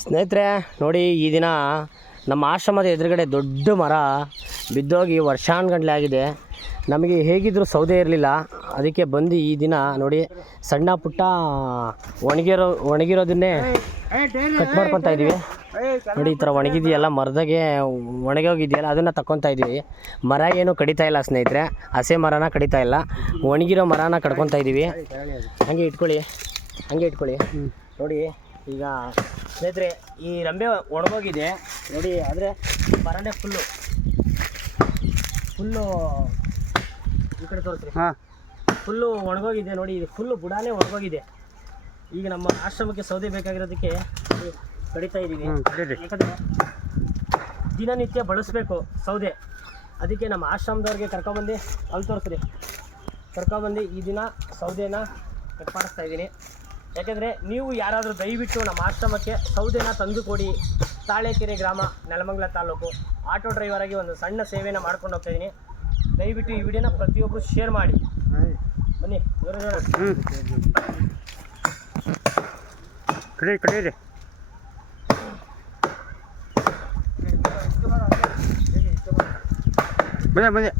ಸ್ನೇಹಿತರೆ, ನೋಡಿ ಈ ದಿನ ನಮ್ಮ ಆಶ್ರಮದ ಎದುರುಗಡೆ ದೊಡ್ಡ ಮರ ಬಿದ್ದೋಗಿ ವರ್ಷಾನುಗಂಟ್ಲೆ ಆಗಿದೆ. ನಮಗೆ ಹೇಗಿದ್ದರೂ ಸೌದೆ ಇರಲಿಲ್ಲ. ಅದಕ್ಕೆ ಬಂದು ಈ ದಿನ ನೋಡಿ ಸಣ್ಣ ಪುಟ್ಟ ಒಣಗಿರೋ, ಒಣಗಿರೋದನ್ನೇ ಕಟ್ ಮಾಡ್ಕೊತಾ ಇದ್ದೀವಿ. ನೋಡಿ ಈ ಥರ ಒಣಗಿದೆಯಲ್ಲ, ಮರದಾಗೆ ಒಣಗೋಗಿದೆಯಲ್ಲ, ಅದನ್ನು ತಗೊತಾ ಇದ್ದೀವಿ. ಮರ ಏನು ಕಡಿತಾ ಇಲ್ಲ ಸ್ನೇಹಿತರೆ. ಹಸೆ ಮರನ ಕಡಿತಾ ಇಲ್ಲ. ಒಣಗಿರೋ ಮರನ ಕಡ್ಕೊತಾ ಇದ್ದೀವಿ. ಹಂಗೆ ಇಟ್ಕೊಳ್ಳಿ. ಹಂಗೆ ಇಟ್ಕೊಳ್ಳಿ. ನೋಡಿ ಈಗ ಸ್ನೇಹಿತರೆ ಈ ರಂಬೆ ಒಣಗೋಗಿದೆ ನೋಡಿ ಆದರೆ ಬರಂಡೆ ಫುಲ್ಲು ಫುಲ್ಲು ಈ ಕಡೆ ತೋರಿಸ್ರಿ. ಹಾಂ. ಫುಲ್ಲು ಒಣಗೋಗಿದೆ ನೋಡಿ ಇದು ಫುಲ್ಲು ಬುಡಾನೇ ಒಣಗೋಗಿದೆ ಈಗ ನಮ್ಮ ಆಶ್ರಮಕ್ಕೆ ಸೌದೆ ಬೇಕಾಗಿರೋದಕ್ಕೆ ಕಡಿತಾ ಇದ್ದೀವಿ ಯಾಕಂದರೆ ದಿನನಿತ್ಯ ಬಳಸಬೇಕು ಸೌದೆ. ಅದಕ್ಕೆ ನಮ್ಮ ಆಶ್ರಮದವ್ರಿಗೆ ಕರ್ಕೊಂಬಂದು ಅಲ್ಲಿ ತೋರಿಸ್ರಿ. ಕರ್ಕೊಂಬಂದು ಈ ದಿನ ಸೌದೆನ ಕಟ್ ಮಾಡಿಸ್ತಾ ಇದ್ದೀನಿ ಯಾಕೆಂದರೆ ನೀವು ಯಾರಾದರೂ ದಯವಿಟ್ಟು ನಮ್ಮ ಆಶ್ರಮಕ್ಕೆ ಸೌದೆನ ತಂದು ಕೊಡಿ ತಾಳೆಕೆರೆ ಗ್ರಾಮ, ನೆಲಮಂಗಲ ತಾಲೂಕು. ಆಟೋ ಡ್ರೈವರ್ ಆಗಿ ಒಂದು ಸಣ್ಣ ಸೇವೆನ ಮಾಡ್ಕೊಂಡು ಹೋಗ್ತಾ ಇದ್ದೀನಿ ದಯವಿಟ್ಟು ಈ ವಿಡಿಯೋನ ಪ್ರತಿಯೊಬ್ಬರು ಶೇರ್ ಮಾಡಿ. ಬನ್ನಿ ಬನ್ನಿ ಬಂದೆ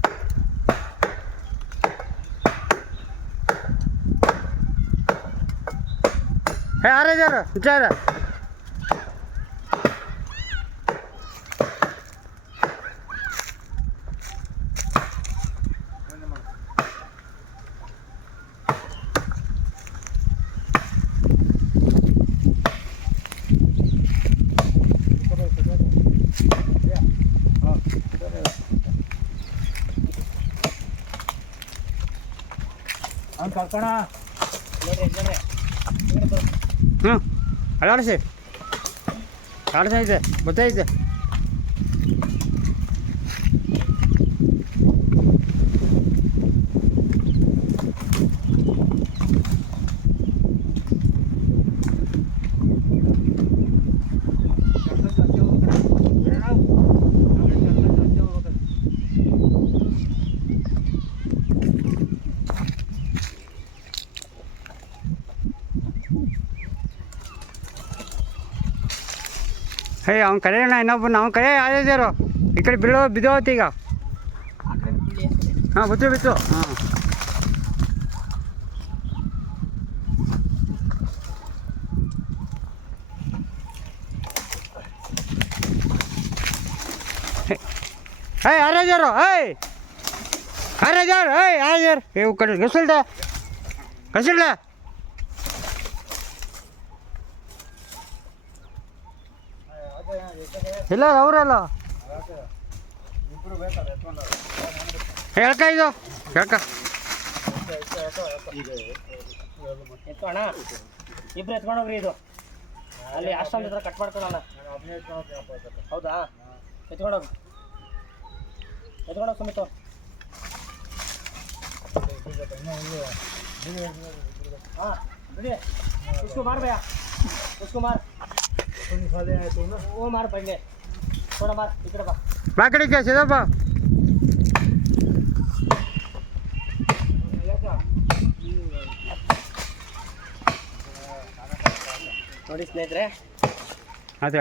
ಹೇ ಆರಾಜಾರು ವಿಚಾರ ಕರ್ಕೋಣ ಹಾಂ ಅಲಾಡಿಸಿ ಅಲಾಡಿಸೈತೆ ಗೊತ್ತಾಯ್ತೆ ಏ ಅವ್ನು ಕರೆಯೋಣ ಇನ್ನೊಬ್ಬ ಅವ್ನು ಕರೆ ಆದೇಶರು ಈ ಕಡೆ ಬಿಡೋ ಬಿದ್ದೋತ್ ಈಗ ಹಾಂ ಬಿತ್ತು ಬಿತ್ತು ಹಾಂ હે અરે ಹೇ હે અરે જર હે આ જર એવું કરે ઘસલ ಇಲ್ಲ ಅವರಲ್ಲ ಹೇಳ್ಕ ಇದು, ಹೇಳ್ಕ. ಎತ್ಕೋಣ. ಇಬ್ರು ಎತ್ಕೊಂಡೋಗ್ರಿ ಇದು. ಅಲ್ಲಿ ಅಷ್ಟೊಂದು ಇದ್ರೆ ಕಟ್ ಮಾಡ್ಕೊಳಲ್ಲ ಹೌದಾ? ಎತ್ಕೊಂಡೋಗಿ ಎತ್ಕೊಂಡೋಗಿ ಸುಮಿತು ಹಾಂ, ಬಿಡಿ. ಕುಮಾರ್ ಭಯ್ಯ ಕುಮಾರ್ ಓ ಈ ಬಾ. ನೋಡಿ ಸ್ನೇಹಿತರೆ ಅದು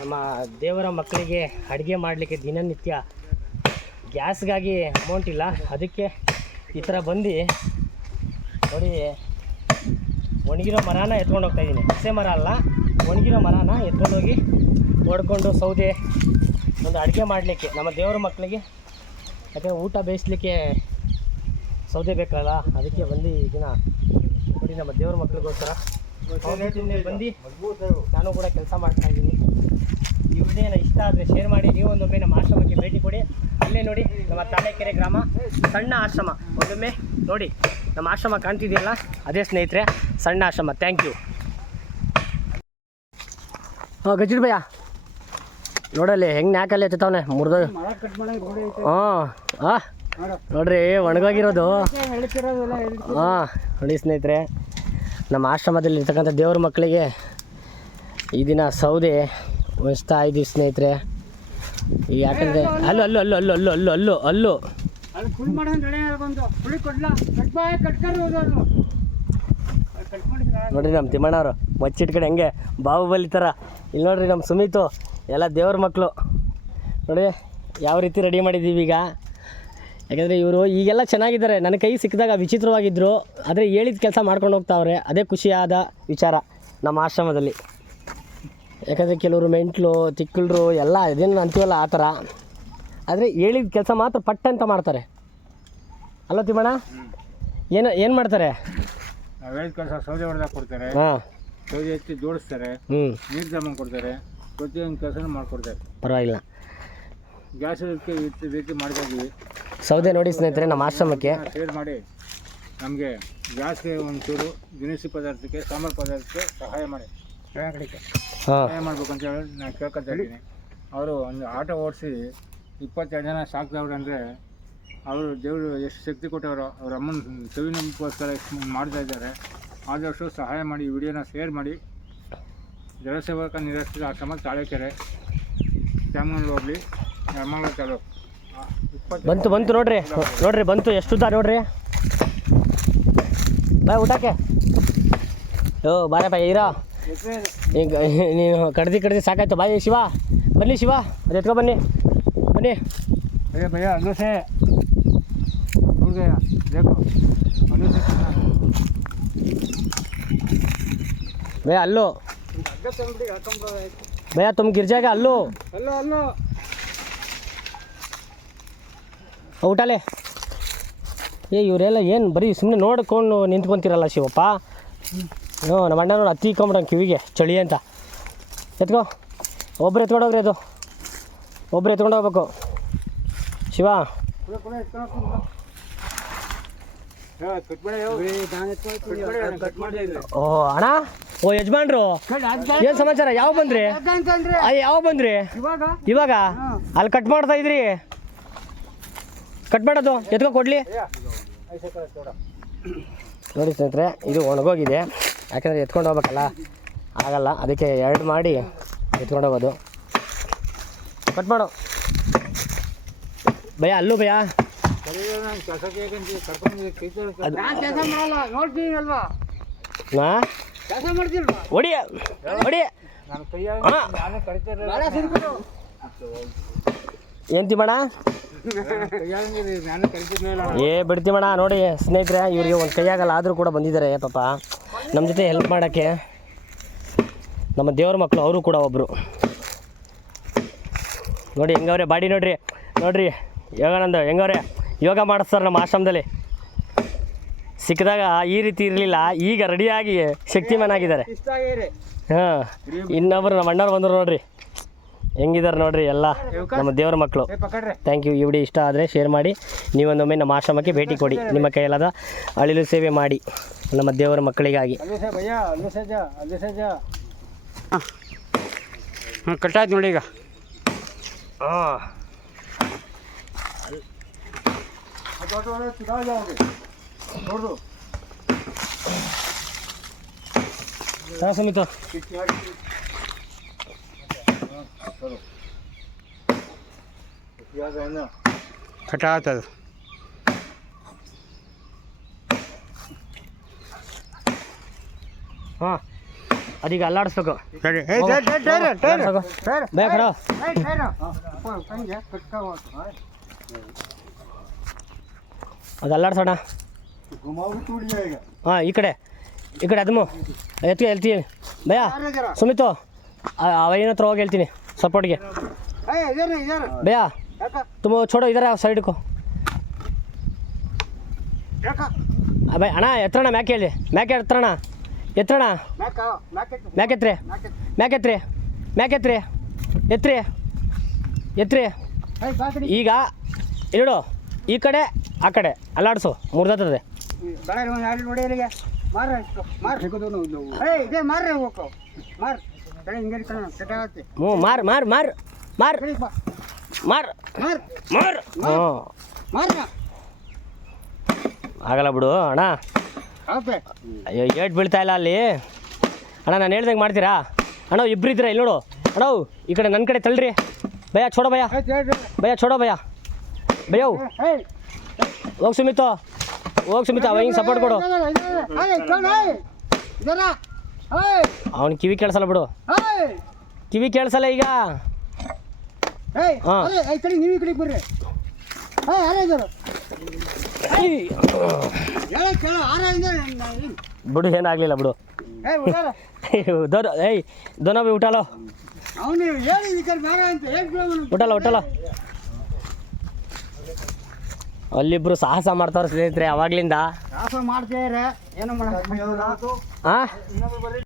ನಮ್ಮ ದೇವರ ಮಕ್ಕಳಿಗೆ ಅಡುಗೆ ಮಾಡಲಿಕ್ಕೆ ದಿನನಿತ್ಯ ಗ್ಯಾಸ್ಗಾಗಿ ಅಮೌಂಟ್ ಇಲ್ಲ. ಅದಕ್ಕೆ ಈ ಥರ ಬಂದು ನೋಡಿ ಒಣಗಿರೋ ಮರನ ಎತ್ಕೊಂಡು ಹೋಗ್ತಾಯಿದ್ದೀನಿ ಹಸೆ ಮರ ಅಲ್ಲ. ಒಣಗಿರೋ ಮರನ ಎತ್ಕೊಂಡೋಗಿ ಹೊಡ್ಕೊಂಡು ಸೌದೆ ಒಂದು ಅಡುಗೆ ಮಾಡಲಿಕ್ಕೆ, ನಮ್ಮ ದೇವರ ಮಕ್ಕಳಿಗೆ ಯಾಕಂದರೆ ಊಟ ಬೇಯಿಸ್ಲಿಕ್ಕೆ ಸೌದೆ ಬೇಕಲ್ಲ, ಅದಕ್ಕೆ ಬಂದು ಈ ದಿನ ನೋಡಿ ನಮ್ಮ ದೇವ್ರ ಮಕ್ಕಳಿಗೋಸ್ಕರ ಬಂದು ನಾನು ಕೂಡ ಕೆಲಸ ಮಾಡ್ತಾ ಇದ್ದೀನಿ. ಈ ವಿಡಿಯೋನ ಇಷ್ಟ ಆದರೆ ಶೇರ್ ಮಾಡಿ ನೀವು ಒಂದೊಮ್ಮೆ ನಮ್ಮ ಆಶ್ರಮಕ್ಕೆ ಭೇಟಿ ಕೊಡಿ. ಅಲ್ಲೇ ನೋಡಿ, ನಮ್ಮ ತಾಳೆಕೆರೆ ಗ್ರಾಮ, ಸಣ್ಣ ಆಶ್ರಮ. ಒಂದೊಮ್ಮೆ ನೋಡಿ, ನಮ್ಮ ಆಶ್ರಮ ಕಾಣ್ತಿದೆಯಲ್ಲ? ಅದೇ ಸ್ನೇಹಿತರೆ, ಸಣ್ಣ ಆಶ್ರಮ. ಥ್ಯಾಂಕ್ ಯು ಹಾಂ ಭಯ ಭಯ್ಯ. ನೋಡಲ್ಲಿ ಹೆಂಗೆ ನ್ಯಾಕಲ್ಲಿ ಎತ್ತವನೆ ಮುರಿದ ಹಾಂ ಹಾಂ. ನೋಡ್ರಿ ಒಣಗೋಗಿರೋದು ಹಾಂ ನೋಡಿ ಸ್ನೇಹಿತರೆ ನಮ್ಮ ಆಶ್ರಮದಲ್ಲಿ ಇರ್ತಕ್ಕಂಥ ದೇವ್ರ ಮಕ್ಕಳಿಗೆ ಈ ದಿನ ಸೌದೆ ಉಣಿಸ್ತಾ ಇದ್ದೀವಿ ಸ್ನೇಹಿತರೆ. ಈ ಯಾಕಂದರೆ ಅಲ್ಲು ಅಲ್ಲು ಅಲ್ಲು ಅಲ್ಲು ಅಲ್ಲು ಅಲ್ಲು ಅಲ್ಲು ಅಲ್ಲು. ನೋಡ್ರಿ ನಮ್ಮ ತಿಮ್ಮಣ್ಣವರು. ಮಚ್ಚಿಟ್ಕಡೆ ಹೆಂಗೆ ಬಾಹುಬಲಿ ಥರ. ಇಲ್ಲಿ ನೋಡ್ರಿ ನಮ್ಮ ಸುಮಿತು ಎಲ್ಲ ದೇವ್ರ ಮಕ್ಕಳು ನೋಡಿ ಯಾವ ರೀತಿ ರೆಡಿ ಮಾಡಿದ್ದೀವಿ ಈಗ. ಯಾಕಂದರೆ ಇವರು ಈಗೆಲ್ಲ ಚೆನ್ನಾಗಿದ್ದಾರೆ. ನನ್ನ ಕೈ ಸಿಕ್ಕಿದಾಗ ವಿಚಿತ್ರವಾಗಿದ್ದರು ಆದರೆ ಹೇಳಿದ ಕೆಲಸ ಮಾಡ್ಕೊಂಡು ಹೋಗ್ತಾವ್ರೆ. ಅದೇ ಖುಷಿಯಾದ ವಿಚಾರ ನಮ್ಮ ಆಶ್ರಮದಲ್ಲಿ. ಯಾಕಂದರೆ ಕೆಲವರು ಮೆಂಟ್ಲು ತಿಕ್ಕಳರು ಎಲ್ಲ ಇದೇನು ಅಂತೀವಲ್ಲ ಆ ಥರ. ಆದರೆ ಹೇಳಿದ ಕೆಲಸ ಮಾತ್ರ ಪಟ್ ಅಂತ ಮಾಡ್ತಾರೆ. ಅಲ್ಲ ತಿಮ್ಮಣ್ಣ? ಏನು ಏನು ಮಾಡ್ತಾರೆ? ಹೇಳಿದ ಕೆಲಸ ಸೌದೆ ಹೊಡೆದಾಗ ಕೊಡ್ತಾರೆ ಹಾಂ. ಸೌದೆ ಹಚ್ಚಿ ಜೋಡಿಸ್ತಾರೆ ಹ್ಞೂ. ನೀರು ಜಮಾ ಕೊಡ್ತಾರೆ ಪ್ರತಿಯೊಂದು ಕೆಲಸನೂ ಮಾಡಿಕೊಡ್ತಾರೆ. ಪರವಾಗಿಲ್ಲ. ಗ್ಯಾಸ್ ಇದಕ್ಕೆ ಈ ರೀತಿ ಮಾಡ್ತಾ ಇದ್ವಿ ಸೌದೆ ನೋಡಿ ಸ್ನೇಹಿತರೆ ನಮ್ಮ ಆಶ್ರಮಕ್ಕೆ. ಶೇರ್ ಮಾಡಿ ನಮಗೆ ಗ್ಯಾಸ್ಗೆ ಒಂಚೂರು ದಿನಸಿ ಪದಾರ್ಥಕ್ಕೆ ಸಾಂಬಾರು ಪದಾರ್ಥಕ್ಕೆ ಸಹಾಯ ಮಾಡಿ. ಕಡೆಗೆ ಸಹಾಯ ಮಾಡಬೇಕು ಅಂತ ಹೇಳಿ ನಾನು ಕೇಳ್ಕೊತಾ ಇದ್ದೀನಿ. ಅವರು ಒಂದು ಆಟೋ ಓಡಿಸಿ ಇಪ್ಪತ್ತೆರಡು ಜನ ಸಾಕ್ದವ್ರು ಅಂದರೆ ಅವರು ದೇವರು ಎಷ್ಟು ಶಕ್ತಿ ಕೊಟ್ಟವರು ಅವ್ರ ಅಮ್ಮನ ಸವಿನಂಬಿಕೋಸ್ಕರ ಎಷ್ಟು ಮಾಡ್ತಾ ಇದ್ದಾರೆ. ಆದಷ್ಟು ಸಹಾಯ ಮಾಡಿ ಈ ವಿಡಿಯೋನ ಶೇರ್ ಮಾಡಿ. ಜನಸೇವಕ ನಿರಾಶ್ರಿತ ಆಶ್ರಮ ತಾಳೆಕೆರೆ ಜಾಮನೂರು ಹೋಗ್ಲಿ ಯಮಂಗಲ ತಾಲೂಕು. ಬಂತು ಬಂತು ನೋಡ್ರಿ ನೋಡ್ರಿ ಬಂತು. ಎಷ್ಟು ತಾ ನೋಡ್ರಿ? ಬಾಯ್ ಊಟಕ್ಕೆ. ಓ ಬಾರೆ ಬಾಯ್ ಇರೋ ಈಗ ನೀನು ಕಡ್ದು ಕಡ್ದು ಸಾಕಾಯ್ತು. ಬಾಯ್ ಶಿವ. ಬನ್ನಿ ಶಿವ. ಅದು ಎತ್ಕೊ ಬನ್ನಿ. ಬನ್ನಿ. ಅಯ್ಯ ಭಯ್ಯ ಅಲ್ಲೂ ಸೇ ಬೇಕು. ಅಲ್ಲೂ ಭಯ ಅಲ್ಲೋ. ಭಯ ತುಮ್ ಗಿರ್ಜಾಗ ಅಲ್ಲೋ. ಅಲ್ಲೋ ಅಲ್ಲೋ. ಊಟಲೇ ಏ ಇವರೆಲ್ಲ ಏನು ಬರೀ ಸುಮ್ಮನೆ ನೋಡ್ಕೊಂಡು ನಿಂತ್ಕೊಂತೀರಲ್ಲ ಶಿವಪ್ಪ? ಹ್ಞೂ ನಮ್ಮ ಅಣ್ಣ ನೋಡಿ ಹತ್ತಿ ಇಕ್ಕೊಂಬಿಡಂಗೆ ಕಿವಿಗೆ ಚಳಿ ಅಂತ. ಎತ್ಕೋ. ಒಬ್ಬರು ಎತ್ಕೊಂಡೋಗ್ರಿ ಅದು. ಒಬ್ಬರು ಎತ್ಕೊಂಡು ಹೋಗ್ಬೇಕು. ಶಿವ. ಓ ಅಣ್ಣ? ಓ ಯಜಮಾನ್ರು ಏನ್ ಸಮಾಚಾರ? ಯಾವ ಬಂದ್ರಿ? ಯಾವ ಬಂದ್ರಿ? ಇವಾಗ? ಅಲ್ಲಿ ಕಟ್ ಮಾಡ್ತಾ ಇದ್ರಿ. ಕಟ್ ಮಾಡೋದು ಎತ್ಕೊ ಕೊಡ್ಲಿ. ನೋಡಿ ಸ್ನೇಹಿತರೆ ಇದು ಒಣಗೋಗಿದೆ. ಯಾಕಂದರೆ ಎತ್ಕೊಂಡು ಹೋಗ್ಬೇಕಲ್ಲ? ಆಗಲ್ಲ. ಅದಕ್ಕೆ ಎರಡು ಮಾಡಿ ಎತ್ಕೊಂಡು ಹೋಗೋದು. ಕಟ್ ಮಾಡೋ. ಭಯ ಅಲ್ಲೂ ಭಯ? ಸರಿಯಾಗಿ ನಾನು ಕೆಲಸಕ್ಕೆ ಹೇಗಂತ ಕರ್ಕೊಂಡು ಕೈತೇಳಿ ಅದು ಕೆಲಸ ಮಾಡಲ್ಲ ನೋಡ್ತೀನಿ ಅಲ್ವಾ? ಹಾ ಕೆಲಸ ಮಾಡ್ತಿಲ್ವಾ ಹೊಡಿ ಹೊಡಿ. ನನ್ನ ಕೈಯಾಗ ಅಣ್ಣ. ನಾನು ಕಡಿತಿರಲಿಲ್ಲ ಏನು ತಿಮ್ಮಣ್ಣ? ಕೈಯಾಗ ನಾನು ಕಡಿತಿರ್ಲಿಲ್ಲ ಏ ಬಿಡ್ತೀಮಣ್ಣ ನೋಡಿ ಸ್ನೇಹಿತರೆ ಇವ್ರಿಗೆ ಒಂದು ಕೈಯಾಗಲ್ಲ ಆದರೂ ಕೂಡ ಬಂದಿದ್ದಾರೆ ಪಾಪ. ನಮ್ಮ ಜೊತೆ ಹೆಲ್ಪ್ ಮಾಡೋಕ್ಕೆ ನಮ್ಮ ದೇವ್ರ ಮಕ್ಕಳು ಅವರು ಕೂಡ ಒಬ್ಬರು ನೋಡಿ ಹೆಂಗವ್ರೆ ಬಾಡಿ ನೋಡ್ರಿ ನೋಡ್ರಿ. ಯೋಗಾನಂದ ಹೆಂಗವ್ರೆ? ಯೋಗ ಮಾಡಿಸ್ತಾರೆ ನಮ್ಮ ಆಶ್ರಮದಲ್ಲಿ. ಸಿಕ್ಕಿದಾಗ ಈ ರೀತಿ ಇರಲಿಲ್ಲ ಈಗ ರೆಡಿಯಾಗಿ ಶಕ್ತಿಮಾನ್ ಆಗಿದ್ದಾರೆ. ಇಷ್ಟ ಆಗೇರಿ ಹಾಂ ಇನ್ನೊಬ್ರು ನಮ್ಮ ಅಣ್ಣವ್ರು ಬಂದರು ನೋಡ್ರಿ. ಹೆಂಗಿದ್ದಾರೆ ನೋಡ್ರಿ ಎಲ್ಲ ನಮ್ಮ ದೇವ್ರ ಮಕ್ಕಳು ಥ್ಯಾಂಕ್ ಯು ಈ ವಿಡಿಯೋ ಇಷ್ಟ ಆದರೆ ಶೇರ್ ಮಾಡಿ. ನೀವೊಂದೊಮ್ಮೆ ನಮ್ಮ ಆಶ್ರಮಕ್ಕೆ ಭೇಟಿ ಕೊಡಿ. ನಿಮ್ಮ ಕೈಯಲ್ಲದ ಅಳಿಲು ಸೇವೆ ಮಾಡಿ. ನಮ್ಮ ದೇವರ ಮಕ್ಕಳಿಗಾಗಿ. ಅಲ್ಲೇ ಸೇ ಭಯ್ಯ ಅಲ್ಲೇ ಸೇ ಜಾ ಅಲ್ಲೇ ಸೇ ಜಾ ಹಾಂ ಕಟ್ಟಾಯ್ತು ನೋಡಿ ಈಗ ಹಾಂ ಚುನಾವ್ ಜಾओगे ನೋಡು ಸುಮಿತು ಇವಾಗ ಏನು ಕಟ್ಟಾಗ್ತದೆ ಹಾಂ ಅದೀಗ ಅಲ್ಲಾಡಿಸ್ಬೇಕು ಸರಿ ಏ ಟೈರ್ ಟೈರ್ ಟೈರ್ ಟೈರ್ ಅಲ್ಲಾಡ್ಸೋಕು. ಬೇಗ ಕಣೋ. ಅದು ಅಲ್ಲಾಡ್ಸೋಣ. ಹಾಂ, ಈ ಕಡೆ. ಈ ಕಡೆ ಅದನ್ನು. ಎತ್ಗೆ ಹೇಳ್ತೀನಿ ಭಯ. ಸುಮಿತು ಅವನ ಹತ್ರ ಹೋಗಿ ಹೇಳ್ತೀನಿ. ಸಪೋರ್ಟ್ಗೆ. ಭಯ. ತುಂಬ ಚೋಡೋ ಇದಾರೆ, ಆ ಸೈಡ್ಕು ಭಯ. ಅಣ್ಣ ಎತ್ತರಣ ಮ್ಯಾಕೆ ಹೇಳಿ. ಮ್ಯಾಕೆ ಎತ್ತರಣ ಎತ್ತರಣ ಮ್ಯಾಕೆತ್ರಿ ಮ್ಯಾಕೆತ್ರಿ ಮ್ಯಾಕೆತ್ರಿ ಎತ್ತರಿ. ಎತ್ತರಿ. ಈಗ ಇಡು ಈ ಕಡೆ ಆ ಕಡೆ, ಅಲ್ಲಾಡ್ಸು, ಮುರ್ದತ್ತದೆ. ಹ್ಞೂ ಆಗಲ್ಲ ಬಿಡು, ಅಣ್ಣ. ಅಯ್ಯೋ, ಏಟ್ ಬೀಳ್ತಾ ಇಲ್ಲ ಅಲ್ಲಿ. ಅಣ್ಣ, ನಾನು ಹೇಳ್ದಂಗೆ ಮಾಡ್ತೀರಾ? ಅಣ್ಣ, ಇಬ್ರು ಇದ್ದೀರಾ? ಇಲ್ಲಿ ನೋಡು. ಅಣ್ಣ ಈ ಕಡೆ ನನ್ನ ಕಡೆ ತಳ್ಳ್ರಿ. ಭಯ, ಛೋಡೋ ಭಯ. ಭಯ, ಛೋಡೋ ಭಯ. ಭಯವ್ ಹೋಗಿ ಸುಮಿತು. ಹೋಗಿ ಸುಮಿತ ಅವ ಹಿಂಗೆ ಸಪೋರ್ಟ್ ಕೊಡು. ಅವನ ಕಿವಿ ಕೇಳಿಸಲ್ಲ ಬಿಡು. ಕಿವಿ ಕೇಳಿಸಲ್ಲ ಈಗ. ಹಾ. ಬಿಡು ಏನಾಗಲಿಲ್ಲ ಬಿಡು. ದೋನ ಏಯ್ ದೋನ ಬಿ ಊಟಲೋ ಊಟಲ್ಲ ಊಟಲ್ಲ ಅಲ್ಲಿಬ್ರು ಸಾಹಸ ಮಾಡ್ತಾರ ಸ್ನೇಹಿತರೆ ಅವಾಗ್ಲಿಂದ. ಸಾಹಸ ಮಾಡ್ತೀರ ಏನು ಮಾಡೋದು ಆ?